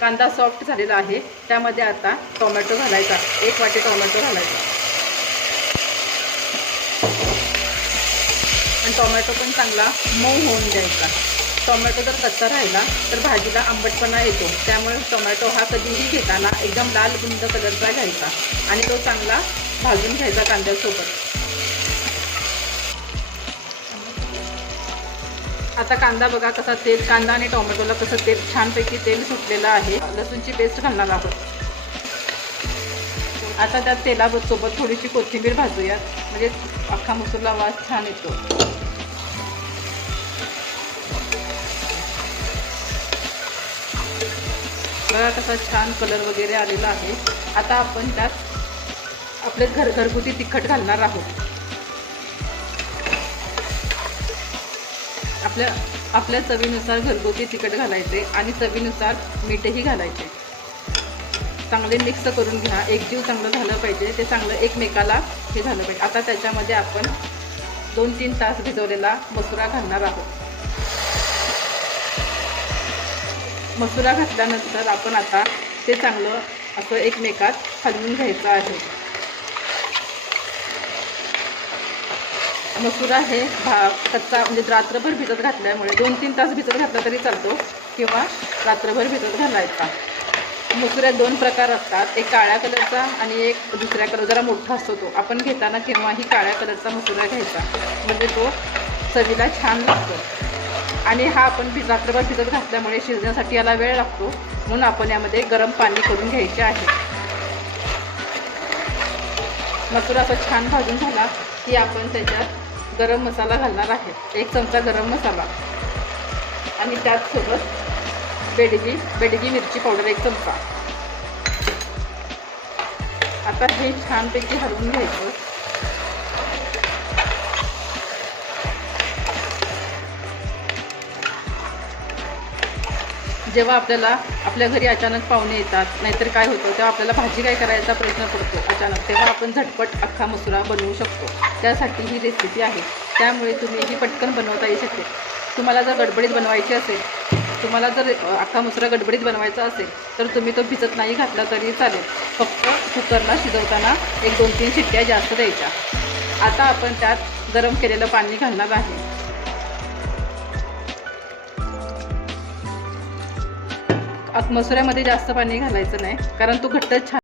कांदा सॉफ्ट झालेला आहे. त्यामध्ये आता टोमॅटो घालायचा. एक वाटी टोमॅटो घालायचा. आणि टोमॅटो पण चांगला मऊ होऊन द्यायचा. टोमॅटो जर कच्चा राहिला तर भाजीला आंबटपणा येतो. त्यामुळे टोमॅटो हा कधीही घेताना एकदम लाल बुंद कलरचा घ्यायचा. आणि तो चांगला भाजून घ्यायचा कांद्यासोबत. आता कांदा बघा कसा तेल कांदा आणि टोमॅटोला कसं तेल छानपैकी तेल सुटलेलं आहे. लसूणची पेस्ट घालणार आहोत. आता त्या तेलासोबत थोडीशी कोथिंबीर भाजूयात. म्हणजे अख्खा मसूरला वास छान येतो. बघा कसा छान कलर वगैरे आलेला आहे. आता आपण त्यात आपले घर घरगुती तिखट घालणार आहोत. आपल्या आपल्या चवीनुसार घरगुती तिखट घालायचे आणि चवीनुसार मीठही घालायचे. चांगले मिक्स करून घ्या. एक जीव चांगलं झालं पाहिजे. ते चांगलं एकमेकाला हे झालं पाहिजे. आता त्याच्यामध्ये आपण दोन तीन तास भिजवलेला मसुरा घालणार आहोत. मसुरा घातल्यानंतर आपण आता ते चांगलं असं एकमेकात हलवून घ्यायचं आहे. मसुरा आहे भा कच्चा म्हणजे रात्रभर भिजत घातल्यामुळे दोन तीन तास भिजत घातला तरी चालतो किंवा रात्रभर भिजत घालायचा. मसुऱ्यात दोन प्रकार असतात एक काळ्या कलरचा आणि एक दुसऱ्या कलर जरा मोठा असतो तो. आपण घेताना केव्हाही काळ्या कलरचा मसुरा घ्यायचा म्हणजे तो चवीला छान लागतो. आणि हा आपण भिज रात्रभर भिजत घातल्यामुळे शिजण्यासाठी याला वेळ लागतो म्हणून आपण यामध्ये गरम पाणी करून घ्यायचे आहे. मसुरा असा छान भाजून झाला की आपण त्याच्यात गरम मसाला घालणार आहे. एक चमचा गरम मसाला. आणि त्याचसोबत बेडगी बेडगी मिरची पावडर एक चमचा. आता हे छानपैकी हलवून घ्यायचं. जेव्हा आपल्याला आपल्या घरी अचानक पाहुणे येतात नाहीतर काय होतं तेव्हा आपल्याला भाजी काय करायचा प्रश्न पडतो अचानक. तेव्हा आपण झटपट अख्खा मसुरा बनवू शकतो. त्यासाठी ही रेसिपी आहे. त्यामुळे तुम्ही ही पटकन बनवता येऊ शकते. तुम्हाला जर गडबडीत बनवायची असेल तुम्हाला जर अख्खा मसुरा गडबडीत बनवायचा असेल तर तुम्ही तो भिजत नाही घातला तरी चालेल. फक्त कुकरला शिजवताना एक दोन तीन शिट्ट्या जास्त द्यायच्या. आता आपण त्यात गरम केलेलं पाणी घालणार आहे. मसुऱ्यामध्ये जास्त पाणी घालायचं नाही कारण तो घट्ट छान